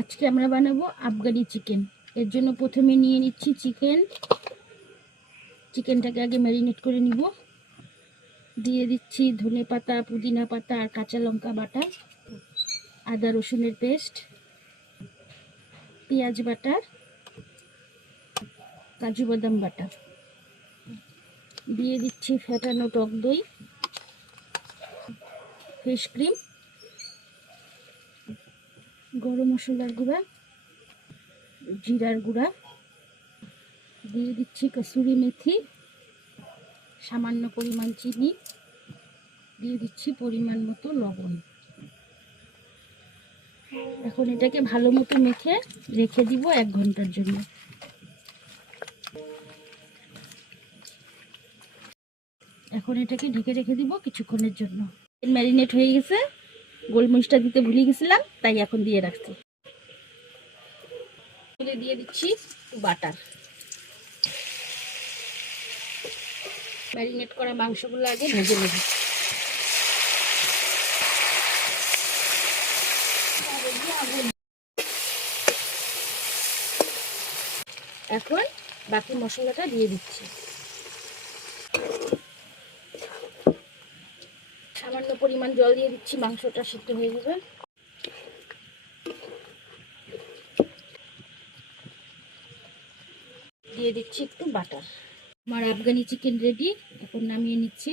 আজকে আমরা বানাবো আফগানি চিকেন। এর জন্য প্রথমে নিয়ে নিচ্ছি চিকেনটাকে আগে ম্যারিনেট করে নিব। দিয়ে দিচ্ছি ধনে পাতা, পুদিনা পাতা আর কাঁচা লঙ্কা বাটা, আদা রসুনের পেস্ট, পেঁয়াজ বাটা, কাজু বাদাম বাটা। দিয়ে দিচ্ছি ফেটানো টক দই, ফিশ ক্রিম, গরম মশলার গুঁড়া, জিরার গুঁড়া, দিয়ে দিচ্ছি কসুরি মেথি, সামান্য পরিমাণ চিনি, দিয়ে দিচ্ছি পরিমাণ মতো লবণ। এখন এটাকে ভালো মতো মেখে রেখে দিব 1 ঘন্টার জন্য। এখন এটাকে ঢেকে রেখে দিব কিছুক্ষণের জন্য। ম্যারিনেট হয়ে গেছে, গোলমরিচটা দিতে ভুলে গেছিলাম, তাই এখন দিয়ে রাখছি। দিয়ে দিচ্ছি বাটার। ম্যারিনেট করা মাংসগুলো আগে ভেজে নেব। এখন বাকি মশলাটা দিয়ে দিচ্ছি। সামান্য পরিমাণ জল দিয়ে দিচ্ছি, মাংসটা সিদ্ধ হয়ে যাবে। দিয়ে দিচ্ছি একটু বাটার। আমার আফগানি চিকেন রেডি, এখন নামিয়ে নিচ্ছি।